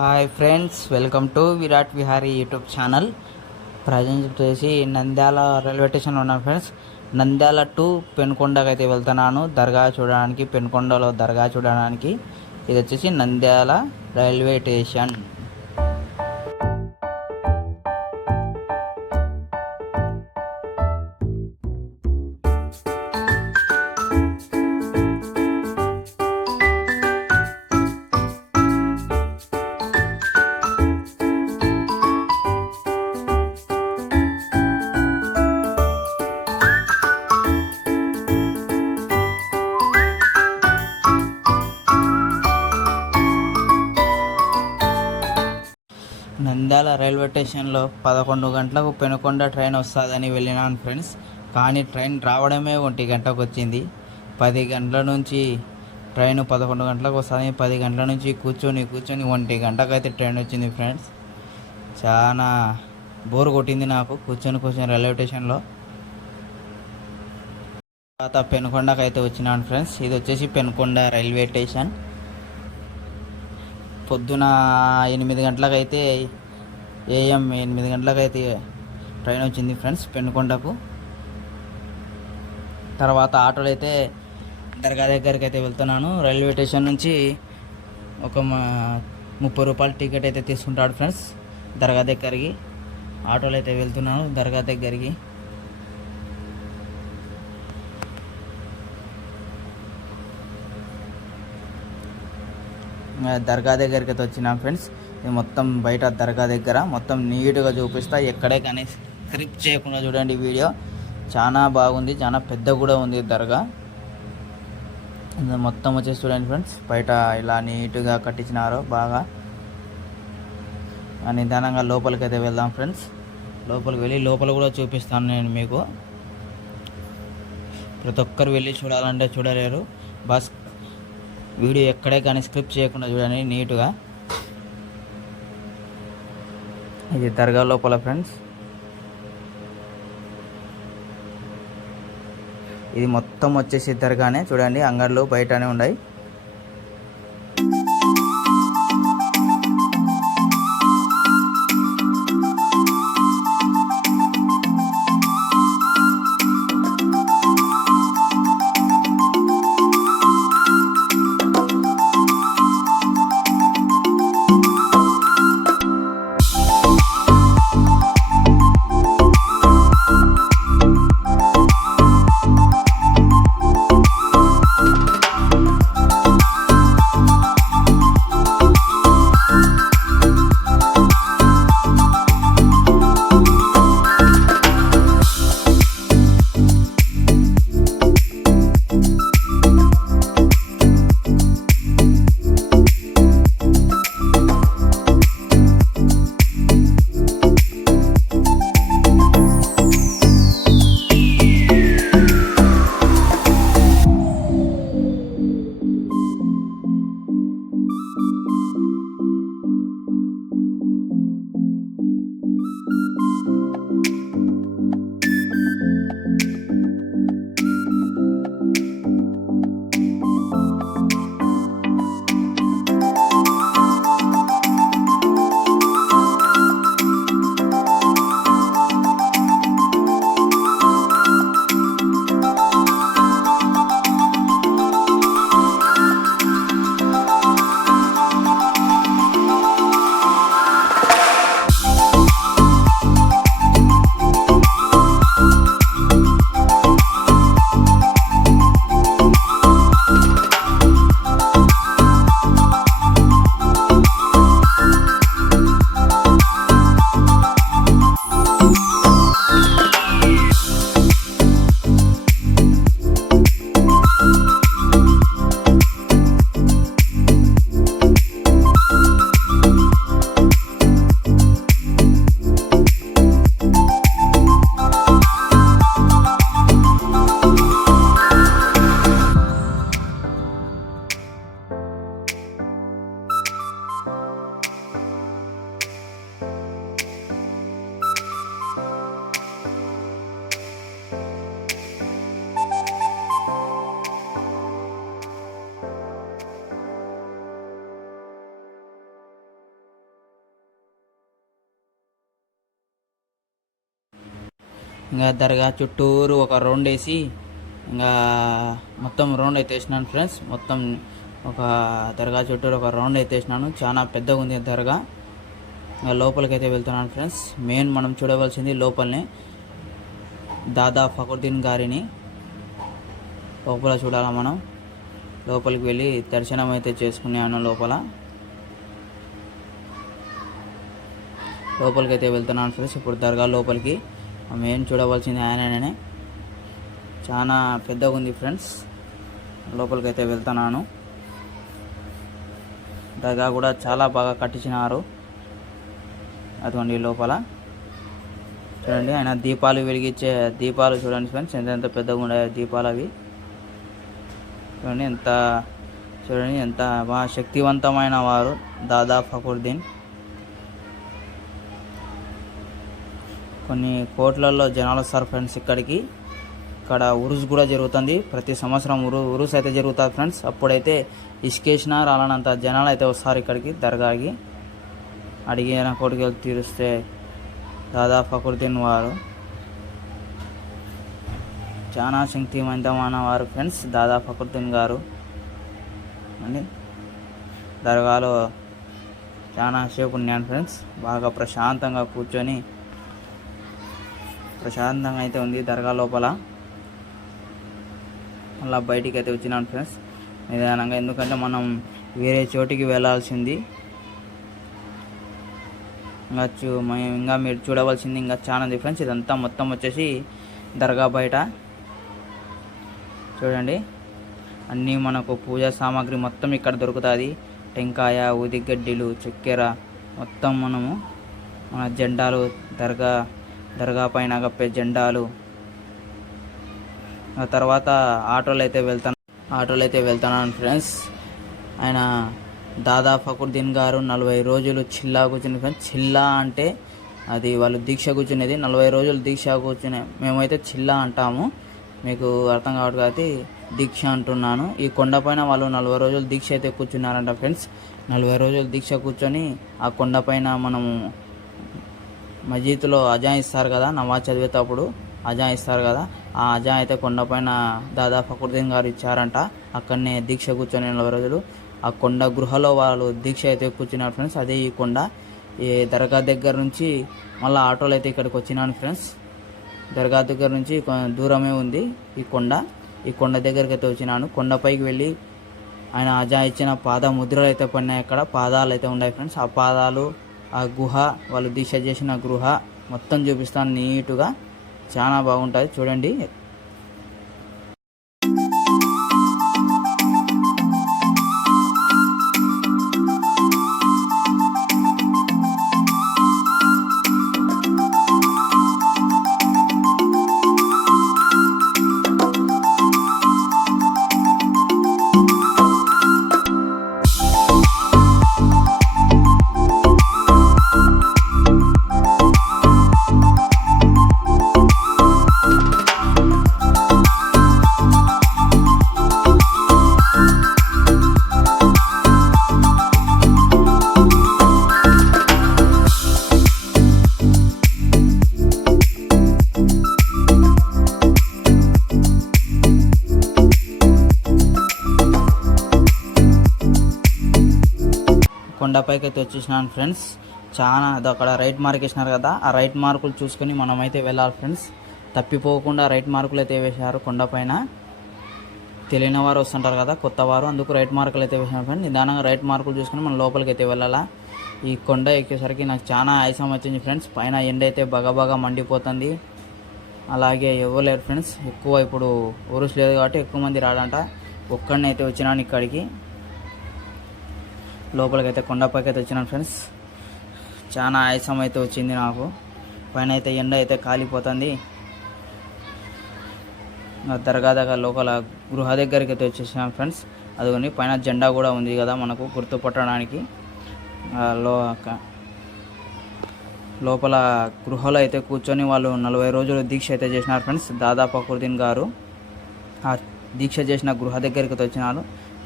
Hi friends, welcome to Virat Vihari YouTube channel. Present వచ్చేసి Nandyal railway స్టేషన్లో ఉన్నాను ఫ్రెండ్స్. నంద్యాల టు పెనుకొండకు అయితే వెళ్తున్నాను దర్గా చూడడానికి. పెనుకొండలో దర్గా చూడడానికి. ఇది వచ్చేసి Nandyal railway station. Nandyal railway స్టేషన్లో 11 గంటలకు పెనుకొండ ట్రైన్ వస్తుందని వెళ్ళినాను ఫ్రెండ్స్. కానీ ట్రైన్ రావడమే 1 గంటకు వచ్చింది. 10 గంటల నుంచి ట్రైన్ 11 గంటలకు వస్తుంది. 10 గంటల నుంచి కూర్చొని 1 గంటకు అయితే ట్రైన్ వచ్చింది ఫ్రెండ్స్. చాలా బోర్ కొట్టింది నాకు కూర్చొని రైల్వే స్టేషన్లో. తర్వాత పెనుకొండకు అయితే వచ్చినాను ఫ్రెండ్స్. ఇది వచ్చేసి పెనుకొండ రైల్వే స్టేషన్. పొద్దున 8 గంటలకైతే AM 8 గంటలకైతే ట్రైన్ వచ్చింది ఫ్రెండ్స్ పెనుకొండకు. తర్వాత ఆటోలో అయితే దర్గా దగ్గరికి అయితే వెళ్తున్నాను. రైల్వే స్టేషన్ నుంచి ఒక 30 రూపాయల టికెట్ అయితే తీసుకుంటాడు ఫ్రెండ్స్ దర్గా దగ్గరికి. ఆటోలో అయితే వెళ్తున్నాను దర్గా దగ్గరికి. దర్గా దగ్గరికి అయితే వచ్చినాం ఫ్రెండ్స్. ఇది మొత్తం బయట దర్గా దగ్గర మొత్తం నీట్గా చూపిస్తా. ఎక్కడే కానీ స్క్రిప్ట్ చేయకుండా చూడండి వీడియో. చాలా బాగుంది, చాలా పెద్ద కూడా ఉంది దర్గా. మొత్తం వచ్చేసి చూడండి ఫ్రెండ్స్, బయట ఇలా నీట్గా కట్టించినారు బాగా. నిదానంగా లోపలికి అయితే వెళ్దాం ఫ్రెండ్స్. లోపలికి వెళ్ళి లోపల కూడా చూపిస్తాను నేను మీకు. ప్రతి ఒక్కరు వెళ్ళి చూడాలంటే చూడలేరు. బస్ వీడియో ఎక్కడే కానీ స్క్రిప్ట్ చేయకుండా చూడండి నీట్గా. ఇది దర్గా లోపల ఫ్రెండ్స్. ఇది మొత్తం వచ్చేసి దర్గానే చూడండి. అంగళ్ళు బయటనే ఉన్నాయి. ఇంకా దర్గా చుట్టూరు ఒక రౌండ్ వేసి ఇంకా మొత్తం రౌండ్ అయితే వేసినాను ఫ్రెండ్స్. మొత్తం ఒక దర్గా చుట్టూరు ఒక రౌండ్ అయితే వేసినాను. చాలా పెద్దగా ఉంది దర్గా. ఇంకా లోపలికి అయితే వెళ్తున్నాను ఫ్రెండ్స్. మెయిన్ మనం చూడవలసింది లోపలనే దాదా ఫఖరుద్దీన్ గారిని లోపల చూడాలా మనం. లోపలికి వెళ్ళి దర్శనం అయితే చేసుకున్నాను. లోపలికి అయితే వెళ్తున్నాను ఫ్రెండ్స్. ఇప్పుడు దర్గా లోపలికి మెయిన్ చూడవలసింది ఆయననే. చాలా పెద్దగా ఉంది ఫ్రెండ్స్. లోపలికి అయితే వెళ్తున్నాను. దర్గా కూడా చాలా బాగా కట్టించినారు. అటువంటి లోపల చూడండి ఆయన దీపాలు వెలిగించే దీపాలు చూడండి ఫ్రెండ్స్, ఎంత పెద్దగా ఉన్నాయి దీపాలు అవి. చూడండి ఎంత బాగా శక్తివంతమైన వారు దాదా ఫఖరుద్దీన్. కొన్ని కోట్లలో జనాలు వస్తారు ఫ్రెండ్స్ ఇక్కడికి. ఇక్కడ ఉరుస్ కూడా జరుగుతుంది. ప్రతి సంవత్సరం ఉరుస్ అయితే జరుగుతుంది ఫ్రెండ్స్. అప్పుడైతే ఇసుకేసిన రాలనంత జనాలు అయితే వస్తారు ఇక్కడికి దర్గాకి. అడిగిన కోరికలు తీరుస్తే దాదా ఫఖరుద్దీన్ వారు చాలా శక్తివంతమైన వారు ఫ్రెండ్స్ దాదా ఫఖరుద్దీన్ గారు. అని దర్గాలో చాలా సేపు ఉన్నాను ఫ్రెండ్స్. బాగా ప్రశాంతంగా కూర్చొని ప్రశాంతంగా అయితే ఉంది దర్గా లోపల. అలా బయటికి అయితే వచ్చినాను ఫ్రెండ్స్ నిదానంగా. ఎందుకంటే మనం వేరే చోటికి వెళ్ళాల్సింది. ఇంకా మీరు చూడవలసింది ఇంకా చాలా ఉంది ఫ్రెండ్స్. ఇదంతా మొత్తం వచ్చేసి దర్గా బయట చూడండి. అన్నీ మనకు పూజా సామాగ్రి మొత్తం ఇక్కడ దొరుకుతుంది. టెంకాయ, ఊదిగడ్డీలు, చక్కెర మొత్తం మన జెండాలు, దర్గా పైన కప్పే జెండాలు. ఆ తర్వాత ఆటోలు అయితే వెళ్తున్నాను ఫ్రెండ్స్. ఆయన దాదా ఫఖరుద్దీన్ గారు 40 రోజులు చిల్లా కూర్చుని ఫ్రెండ్స్. చిల్లా అంటే అది వాళ్ళు దీక్ష కూర్చునేది. 40 రోజులు దీక్ష కూర్చునే మేమైతే చిల్లా అంటాము. మీకు అర్థం కావట్లేదు కాబట్టి దీక్ష అంటున్నాను. ఈ కొండపైన వాళ్ళు 40 రోజులు దీక్ష అయితే కూర్చున్నారంట ఫ్రెండ్స్. 40 రోజులు దీక్ష కూర్చొని ఆ కొండపైన మనము మజీద్లో అజా ఇస్తారు కదా, నమాజ్ చదివేటప్పుడు అజా ఇస్తారు కదా, ఆ అజా అయితే కొండపైన దాదా ఫఖరుద్దీన్ గారు ఇచ్చారంట. అక్కడనే దీక్ష కూర్చొని 40 రోజులు ఆ కొండ గృహలో వాళ్ళు దీక్ష అయితే కూర్చున్నారు ఫ్రెండ్స్. అదే ఈ కొండ. ఈ దర్గా దగ్గర నుంచి మళ్ళీ ఆటోలు అయితే ఇక్కడికి వచ్చినాను ఫ్రెండ్స్. దర్గా దగ్గర నుంచి దూరమే ఉంది ఈ కొండ. ఈ కొండ దగ్గరికి అయితే వచ్చినాను. కొండపైకి వెళ్ళి ఆయన అజా ఇచ్చిన పాద ముద్రలు అయితే పడినాయి. అక్కడ పాదాలు అయితే ఉన్నాయి ఫ్రెండ్స్. ఆ పాదాలు, ఆ గుహ, వాళ్ళు దీక్ష చేసిన గృహ మొత్తం చూపిస్తాను నీట్గా. చాలా బాగుంటుంది చూడండి. కొండపైకి అయితే వచ్చేసినాను ఫ్రెండ్స్. చాలా అక్కడ రైట్ మార్క్ వేసినారు కదా, ఆ రైట్ మార్కులు చూసుకొని మనమైతే వెళ్ళాలి ఫ్రెండ్స్. తప్పిపోకుండా రైట్ మార్కులు అయితే వేశారు కొండపైన. తెలియని వారు వస్తుంటారు కదా, కొత్త వారు, అందుకు రైట్ మార్కులు అయితే వేసినారు ఫ్రెండ్స్. నిదానంగా రైట్ మార్కులు చూసుకొని మనం లోపలికి అయితే వెళ్ళాలా. ఈ కొండ ఎక్కేసరికి నాకు చాలా ఆయాసం వచ్చింది ఫ్రెండ్స్. పైన ఎండ అయితే బాగా మండిపోతుంది. అలాగే ఇవ్వలేరు ఫ్రెండ్స్. ఎక్కువ ఇప్పుడు ఊరుస్ లేదు కాబట్టి ఎక్కువ మంది రాడంట. ఒక్కడిని అయితే వచ్చినాను ఇక్కడికి. లోపలికి అయితే కొండపైకి అయితే వచ్చినాను ఫ్రెండ్స్. చాలా ఆయాసం అయితే వచ్చింది నాకు. పైన అయితే ఎండ అయితే కాలిపోతుంది. దర్గా దగ్గర లోపల గృహ దగ్గరికి అయితే వచ్చేసాను ఫ్రెండ్స్. అదిగోని పైన జెండా కూడా ఉంది కదా మనకు గుర్తుపట్టడానికి. లోపల గృహలో అయితే కూర్చొని వాళ్ళు 40 రోజులు దీక్ష అయితే చేసినారు ఫ్రెండ్స్. దాదా ఫఖరుద్దీన్ గారు ఆ దీక్ష చేసిన గృహ దగ్గరికి వచ్చినారు.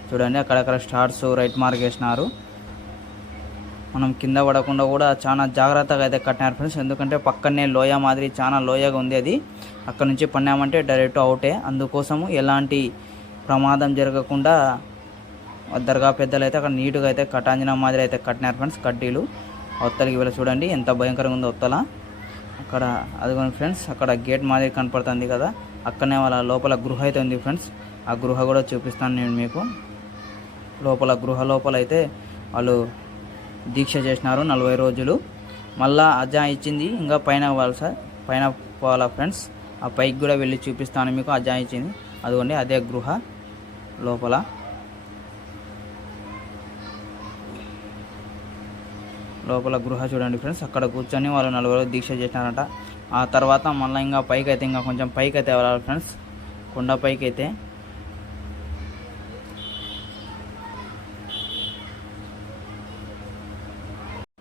చూడండి అక్కడక్కడ స్టార్స్ రైట్ మార్క్ వేసినారు. మనం కింద పడకుండా కూడా చాలా జాగ్రత్తగా అయితే కట్టినారు ఫ్రెండ్స్. ఎందుకంటే పక్కనే లోయ మాదిరి చాలా లోయగా ఉంది అది. అక్కడ నుంచి పడినామంటే డైరెక్ట్ అవుటే. అందుకోసము ఎలాంటి ప్రమాదం జరగకుండా దర్గా పెద్దలు అయితే అక్కడ నీట్గా అయితే కటాంజన మాదిరి అయితే కట్టినారు ఫ్రెండ్స్ కడ్డీలు. అవతలికి వెళ్ళి చూడండి ఎంత భయంకరంగా ఉందో అవతల. అక్కడ అదిగోండి ఫ్రెండ్స్, అక్కడ గేట్ మాదిరి కనపడుతుంది కదా, అక్కడనే వాళ్ళ లోపల గృహ అయితే ఉంది ఫ్రెండ్స్. ఆ గృహ కూడా చూపిస్తాను నేను మీకు. గృహ లోపల అయితే వాళ్ళు దీక్ష చేసినారు 40 రోజులు. మళ్ళా అజా ఇచ్చింది ఇంకా పైన పోవాలా ఫ్రెండ్స్. ఆ పైకి కూడా వెళ్ళి చూపిస్తాను మీకు. అజా ఇచ్చింది అదిగోండి, అదే గృహ లోపల. గృహ చూడండి ఫ్రెండ్స్. అక్కడ కూర్చొని వాళ్ళు 40 రోజులు దీక్ష చేసినారంట. ఆ తర్వాత మళ్ళీ ఇంకా పైకి అయితే ఇంకా కొంచెం పైకి అయితే వెళ్ళాలి ఫ్రెండ్స్, కొండ పైకి అయితే.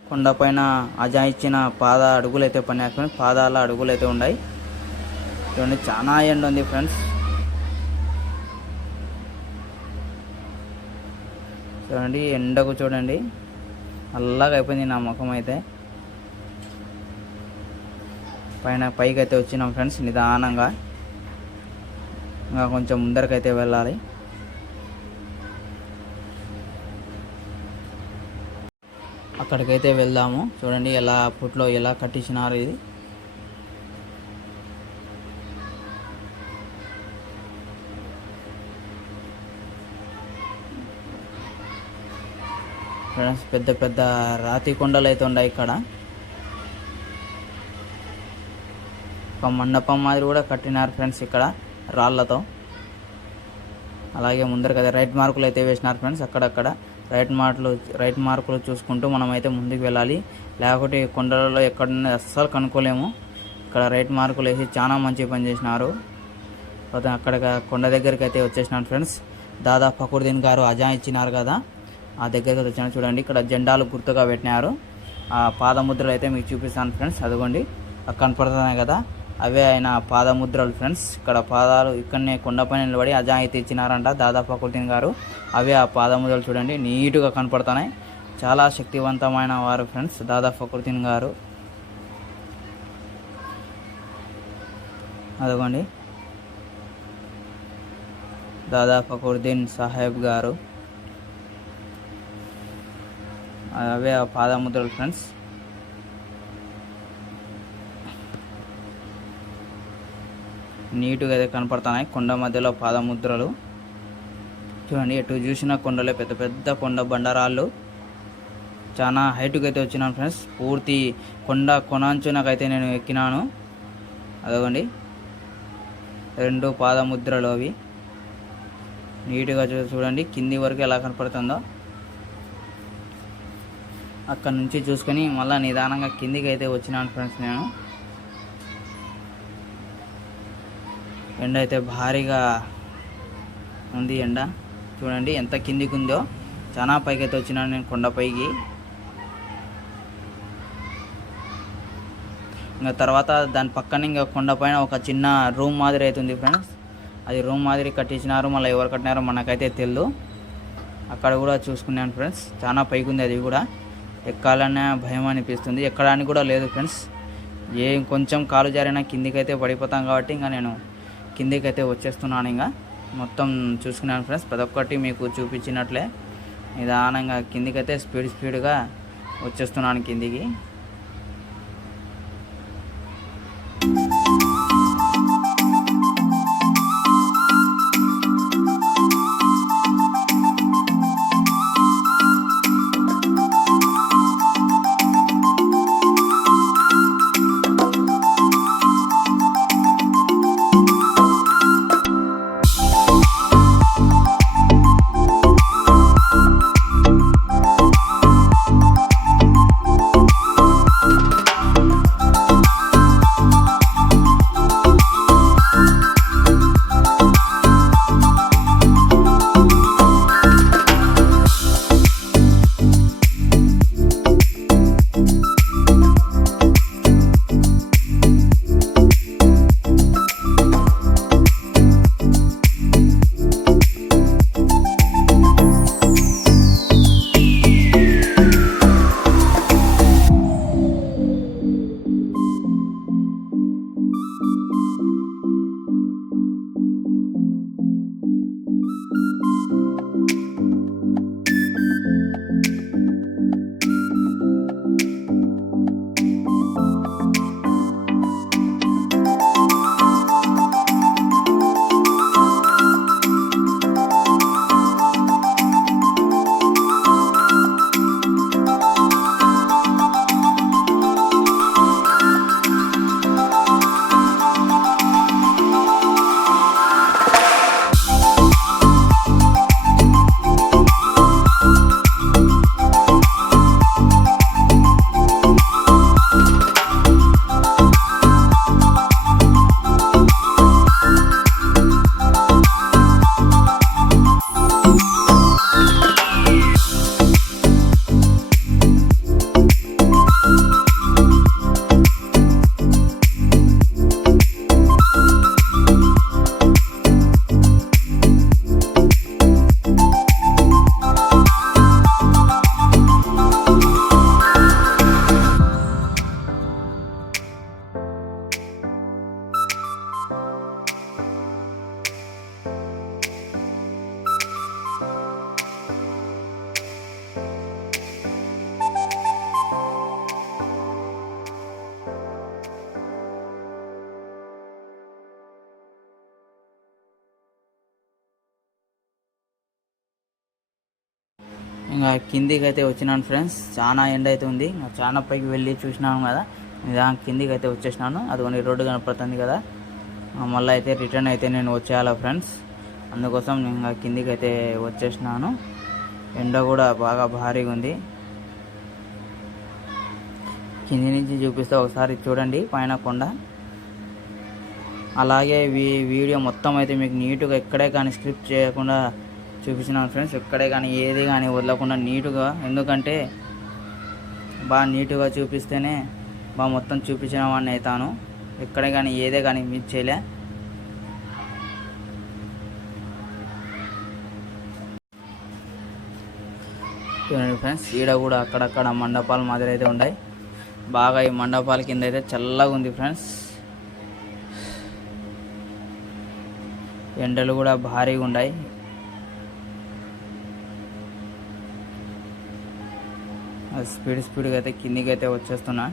కొండపైన అజా ఇచ్చిన అడుగులు అయితే పడినాయి ఫ్రెండ్స్. పాదాల అడుగులు అయితే ఉన్నాయి చూడండి. చాలా ఎండ ఉంది ఫ్రెండ్స్. చూడండి ఎండకు చూడండి నల్లగా అయిపోయింది నా ముఖం అయితే. పైకి అయితే వచ్చినాం ఫ్రెండ్స్ నిదానంగా. ఇంకా కొంచెం ముందరకైతే వెళ్ళాలి. అక్కడికైతే వెళ్దాము. చూడండి ఎలా అప్పట్లో ఎలా కట్టించినారు ఇది. ఫ్రెండ్స్ పెద్ద పెద్ద రాతి కొండలు అయితే ఉన్నాయి ఇక్కడ. ఒక మండపం మాదిరి కూడా కట్టినారు ఫ్రెండ్స్ ఇక్కడ రాళ్లతో. అలాగే ముందర కదా రైట్ మార్కులు అయితే వేసినారు ఫ్రెండ్స్. అక్కడక్కడ రైట్ మార్కులు చూసుకుంటూ మనం అయితే ముందుకు వెళ్ళాలి. లేకపోతే కొండలలో ఎక్కడన్నా అస్సలు కనుక్కోలేము. ఇక్కడ రైట్ మార్కులు వేసి చాలా మంచి పని చేసినారు. అక్కడ కొండ దగ్గరికి అయితే వచ్చేసినారు ఫ్రెండ్స్. దాదా ఫకరుద్దీన్ గారు అజా ఇచ్చినారు కదా, ఆ దగ్గరికి వచ్చాను చూడండి. ఇక్కడ జెండాలు గుర్తుగా పెట్టినారు. ఆ పాదముద్రలు అయితే మీకు చూపిస్తాను ఫ్రెండ్స్. అదిగోండి అక్కడ కనపడుతున్నాయి కదా, అవే ఆయన పాదముద్రలు ఫ్రెండ్స్. ఇక్కడ పాదాలు ఇక్కడనే కొండపైన నిలబడి అజా అయితే ఇచ్చినారంట దాదా ఫకరుద్దీన్ గారు. అవే ఆ పాదముద్రలు చూడండి నీట్గా కనపడుతున్నాయి. చాలా శక్తివంతమైన వారు ఫ్రెండ్స్ దాదా ఫకరుద్దీన్ గారు. అదిగోండి దాదా ఫకరుద్దీన్ సాహెబ్ గారు. అవే ఆ పాదముద్రలు ఫ్రెండ్స్. నీట్గా అయితే కనపడుతున్నాయి కొండ మధ్యలో పాదముద్రలు. చూడండి ఎటు చూసిన కొండలే, పెద్ద పెద్ద కొండ బండరాళ్ళు. చాలా హైట్కి అయితే వచ్చినాను ఫ్రెండ్స్. పూర్తి కొనాంచునకైతే నేను ఎక్కినాను. అదొకండి 2 పాదముద్రలు అవి. నీట్గా చూడండి కింది వరకు ఎలా కనపడుతుందో. అక్కడ నుంచి చూసుకొని మళ్ళీ నిదానంగా కిందికి అయితే వచ్చినాను ఫ్రెండ్స్ నేను. ఎండ అయితే భారీగా ఉంది ఎండ. చూడండి ఎంత కిందికి ఉందో. చాలా పైకి అయితే వచ్చినాను నేను కొండపైకి. ఇంకా తర్వాత దాని పక్కన ఇంకా కొండపైన ఒక చిన్న రూమ్ మాదిరి అవుతుంది ఫ్రెండ్స్. అది రూమ్ మాదిరి కట్టించినారు, మళ్ళీ ఎవరు కట్టినారో మనకైతే తెలియదు. అక్కడ కూడా చూసుకున్నాను ఫ్రెండ్స్. చాలా పైకి ఉంది అది కూడా. ఎక్కాలనే భయం అనిపిస్తుంది, ఎక్కడానికి కూడా లేదు ఫ్రెండ్స్. కొంచెం కాలు జారినా కిందికైతే పడిపోతాం కాబట్టి ఇంకా నేను కిందికైతే వచ్చేస్తున్నాను. ఇంకా మొత్తం చూసుకున్నాను ఫ్రెండ్స్. ప్రతి ఒక్కటి మీకు చూపించినట్లే నిదానంగా కిందికైతే స్పీడ్గా వచ్చేస్తున్నాను కిందికి. ఇంకా కిందికి అయితే వచ్చినాను ఫ్రెండ్స్. చాలా ఎండ అయితే ఉంది. చాలా పైకి వెళ్ళి చూసినాను కదా, కిందికి అయితే వచ్చేసినాను. అదిగోని రోడ్డు కనపడుతుంది కదా, మళ్ళీ అయితే రిటర్న్ అయితే నేను వచ్చేయాలి ఫ్రెండ్స్. అందుకోసం ఇంకా కిందికి అయితే వచ్చేసినాను. ఎండ కూడా బాగా భారీగా ఉంది. కింది నుంచి చూపిస్తే ఒకసారి చూడండి పైన కొండ. అలాగే వీడియో మొత్తం అయితే మీకు నీట్గా ఎక్కడే కానీ స్క్రిప్ట్ చేయకుండా చూపించినాను ఫ్రెండ్స్. ఎక్కడే కానీ ఏది కానీ వదలకుండా నీట్గా, ఎందుకంటే బాగా నీట్గా చూపిస్తేనే బాగా మొత్తం చూపించిన వాడిని అవుతాను. ఎక్కడే కానీ ఏదే కానీ మిస్ చేయలే. చూడండి ఫ్రెండ్స్, ఈడ కూడా అక్కడక్కడ మండపాలు మాదిరి అయితే ఉన్నాయి. బాగా ఈ మండపాల కింద అయితే చల్లగా ఉంది ఫ్రెండ్స్. ఎండలు కూడా భారీగా ఉన్నాయి. స్పీడ్గా అయితే కిందికి అయితే వచ్చేస్తున్నా.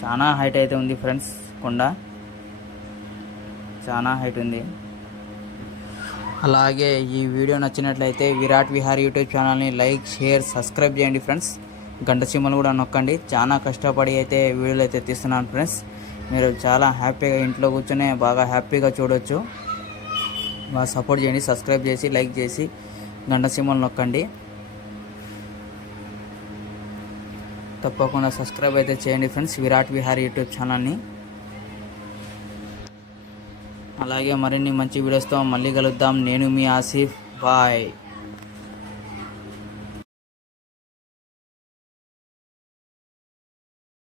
చాలా హైట్ అయితే ఉంది ఫ్రెండ్స్. కొండ చాలా హైట్ ఉంది. అలాగే ఈ వీడియో నచ్చినట్లయితే విరాట్ విహార్ యూట్యూబ్ ఛానల్ని లైక్, షేర్, సబ్స్క్రైబ్ చేయండి ఫ్రెండ్స్. గంట సింబల్ కూడా నొక్కండి. చాలా కష్టపడి అయితే వీడియోలు అయితే తీస్తున్నాను ఫ్రెండ్స్. మీరు చాలా హ్యాపీగా ఇంట్లో కూర్చొని బాగా హ్యాపీగా చూడవచ్చు. బాగా సపోర్ట్ చేయండి. సబ్స్క్రైబ్ చేసి, లైక్ చేసి, గంట సింబల్ నొక్కండి. తప్పకుండా సబ్స్క్రైబ్ అయితే చేయండి ఫ్రెండ్స్ విరాట్ విహార్ యూట్యూబ్ ఛానల్ని. అలాగే మరిన్ని మంచి వీడియోస్తో మళ్ళీ కలుద్దాం. నేను మీ ఆసిఫ్. బాయ్.